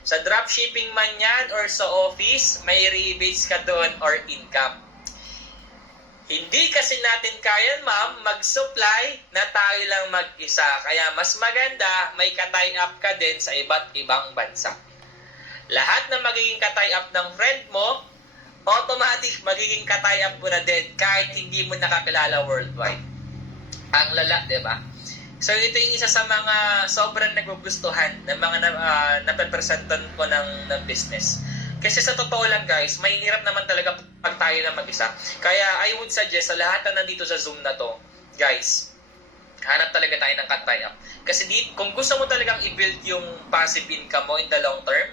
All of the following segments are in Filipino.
Sa dropshipping man yan or sa office, may rebates ka doon or income. Hindi kasi natin kaya, ma'am, mag-supply na tayo lang mag-isa. Kaya mas maganda, may ka-tie up ka din sa iba't ibang bansa. Lahat na magiging ka-tie up ng friend mo, automatic magiging ka-tie up mo na din kahit hindi mo nakakilala worldwide. Ang lala, di ba? So ito yung isa sa mga sobrang nagugustuhan ng mga napepresentan ko ng business. Kasi sa totoo lang guys, may hirap naman talaga pag tayo na mag-isa. Kaya I would suggest sa lahat na nandito sa Zoom na to, guys, hanap talaga tayo ng ka-tie up. Kasi kung gusto mo talagang i-build yung passive income mo in the long term,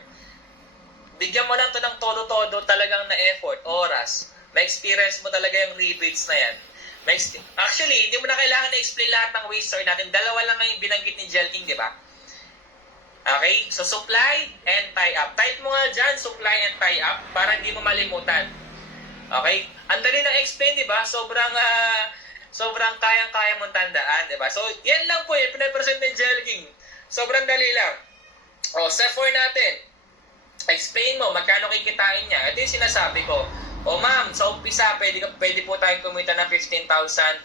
bigyan mo lang to ng todo-todo talagang na effort, oras. Na-experience mo talaga yung rebates na yan. Actually, hindi mo na kailangan na-explain lahat ng waster natin. Dalawa lang ang binanggit ni Jelking, di ba? Okay? So, supply and tie up. Type mo nga dyan, supply and tie up, para hindi mo malimutan. Okay? Ang dali ng explain, di ba? Sobrang kayang-kaya mong tandaan, di ba? So, yan lang po yung pinapresent ni Jelking. Sobrang dali lang. O, step 4 natin. Explain mo, magkano kikitain niya. Ito yung sinasabi ko. O ma'am, sa umpisa, pwede po tayong kumita ng 15,000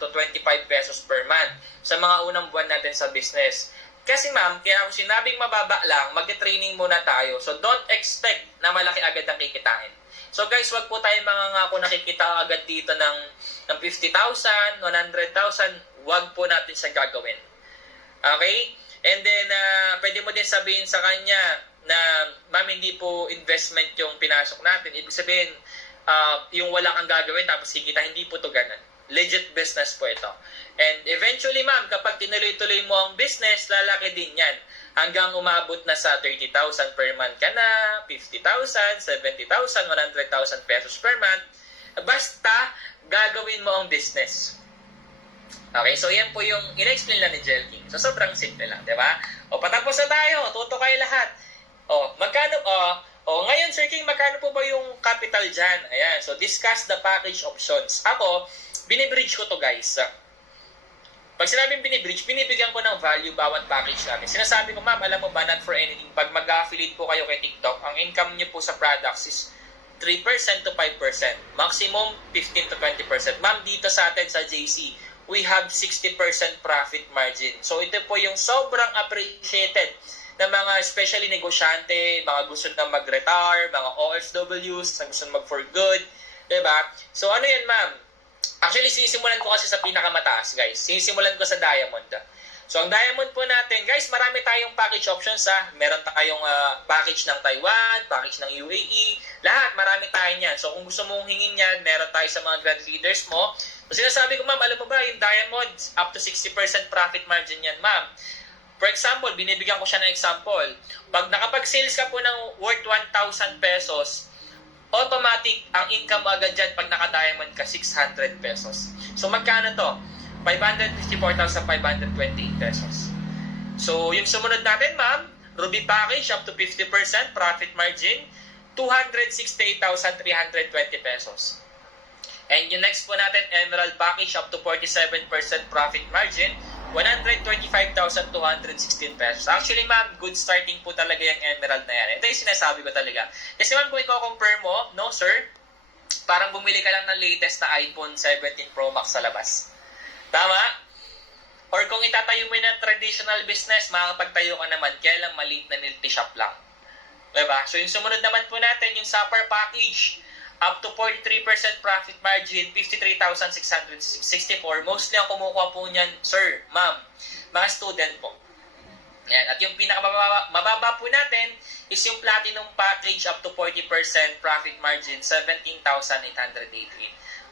to 25 pesos per month sa mga unang buwan natin sa business. Kasi ma'am, kaya kung sinabing mababa lang, mag-training muna tayo. So don't expect na malaki agad ang kikitain. So guys, wag po tayong mangangako na kikita agad dito ng 50,000, 100,000. Wag po natin siya gagawin. Okay? And then, pwede mo din sabihin sa kanya na, ma'am, hindi po investment yung pinasok natin. Ibig sabihin, yung wala kang gagawin tapos kikita, hindi po to ganun. Legit business po ito. And eventually, ma'am, kapag tinuloy-tuloy mo ang business, lalaki din yan. Hanggang umabot na sa 30,000 per month ka na, 50,000, 70,000, 100,000 pesos per month. Basta, gagawin mo ang business. Okay, so yan po yung in-explain lang ni Jelking. So, sobrang simple lang, di ba? O, patapos na tayo. Tuto kayo lahat. O, magkano, ngayon, Sir King, magkano po ba yung capital dyan? Ayan, so discuss the package options. Ako, binibridge ko to guys. Pag sinabing binibridge, binibigyan ko ng value bawat package natin. Sinasabi ko, ma'am, alam mo ba, not for anything, pag mag-affiliate po kayo kay TikTok, ang income nyo po sa products is 3% to 5%. Maximum 15 to 20%. Ma'am, dito sa atin sa JC, we have 60% profit margin. So ito po yung sobrang appreciated na mga especially negosyante, mga gusto na mag-retire, mga OFWs, na gusto na mag-for good, diba? So ano yan, ma'am? Actually, sinisimulan ko kasi sa pinakamataas, guys. Sinisimulan ko sa Diamond. So ang Diamond po natin, guys, marami tayong package options, ha? Meron tayong package ng Taiwan, package ng UAE, lahat, marami tayo niyan. So kung gusto mong hingin yan, meron tayo sa mga grand leaders mo. So sinasabi ko, ma'am, alam mo ba, yung Diamond, up to 60% profit margin yan, ma'am. For example, binibigyan ko siya ng example. Pag nakapag-sales ka po ng worth 1,000 pesos, automatic ang income agad dyan pag naka-diamond ka 600 pesos. So magkano to? 554,528 pesos. So yung sumunod natin, ma'am, Ruby package up to 50% profit margin, 268,320 pesos. And yung next po natin, Emerald package up to 47% profit margin, 125,216 pesos. Actually, ma'am, good starting po talaga yung Emerald na yan. Ito yung sinasabi ko talaga. Kasi ma'am, kung i-compare mo, no sir, parang bumili ka lang ng latest na iPhone 17 Pro Max sa labas. Tama? Or kung itatayo mo ng traditional business, makakapagtayo ka naman, kaya lang maliit na nilty shop lang. Diba? So yung sumunod naman po natin, yung Sapphire package, up to 43% profit margin, 53,664. Mostly ang kumukuha po niyan, sir, ma'am, mga student po. Yan. At yung pinakamababa po natin is yung platinum package up to 40% profit margin, 17,888.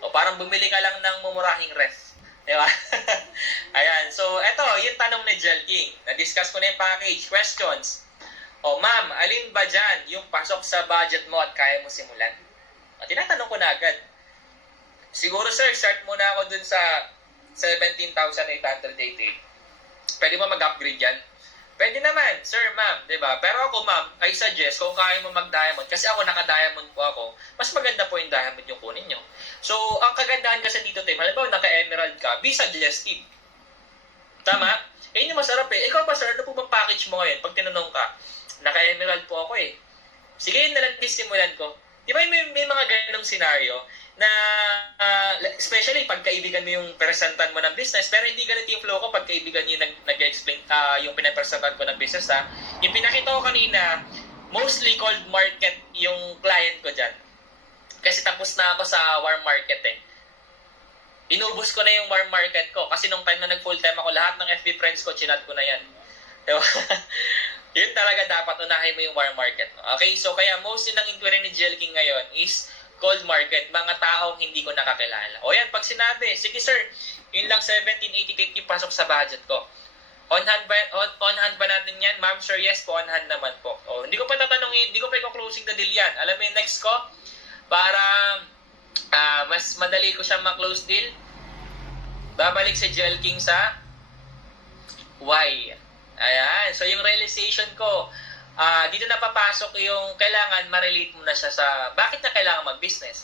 O parang bumili ka lang ng mumurahing ref. Diba? Ayan. So, eto, yung tanong ni Jelking. Na-discuss ko na yung package. Questions. O ma'am, alin ba dyan yung pasok sa budget mo at kaya mo simulan? Tinatanong ko na agad. Siguro sir, start muna ako dun sa 17,888. Pwede mo mag-upgrade yan? Pwede naman, sir, ma'am, diba? Pero ako, ma'am, I suggest kung kaya mo mag-diamond, kasi ako naka-diamond po ako, mas maganda po yung diamond yung kunin nyo. So, ang kagandahan kasi dito, Tim, halimbawa naka-emerald ka, be suggestive. Tama? Eh, yung masarap eh. Ikaw ba, sir, ano po bang package mo ngayon pag tinanong ka? naka-emerald po ako eh. Sige, yun na lang simulan ko. Di ba may mga ganong scenario na especially pag kaibigan mo yung presentan mo ng business, pero hindi ganito yung flow ko pag kaibigan yung nag-explain yung pinapresentan ko ng business ha. Yung pinakita ko kanina, mostly cold market yung client ko dyan. Kasi tapos na ako sa warm market eh. Inubos ko na yung warm market ko kasi nung time na nag full time ako, lahat ng FB friends ko, chinat ko na yan. Diba? Yun talaga dapat unahin mo yung warm market. Okay, so kaya most ng inquiry ni Jel King ngayon is cold market, mga taong hindi ko nakakilala. O yan, pag sinabi, sige sir, yun lang 1788 yung pasok sa budget ko. On hand ba natin yan? Ma'am, sir, yes po, on hand naman po. O, hindi ko pa tatanungin, hindi ko pa i-closing the deal yan. Alam mo yung next ko? Para mas madali ko siyang ma-close deal, babalik si Jel King sa why. Ayan. So, yung realization ko, dito na papasok yung kailangan ma-relate mo na siya sa bakit na kailangan mag-business.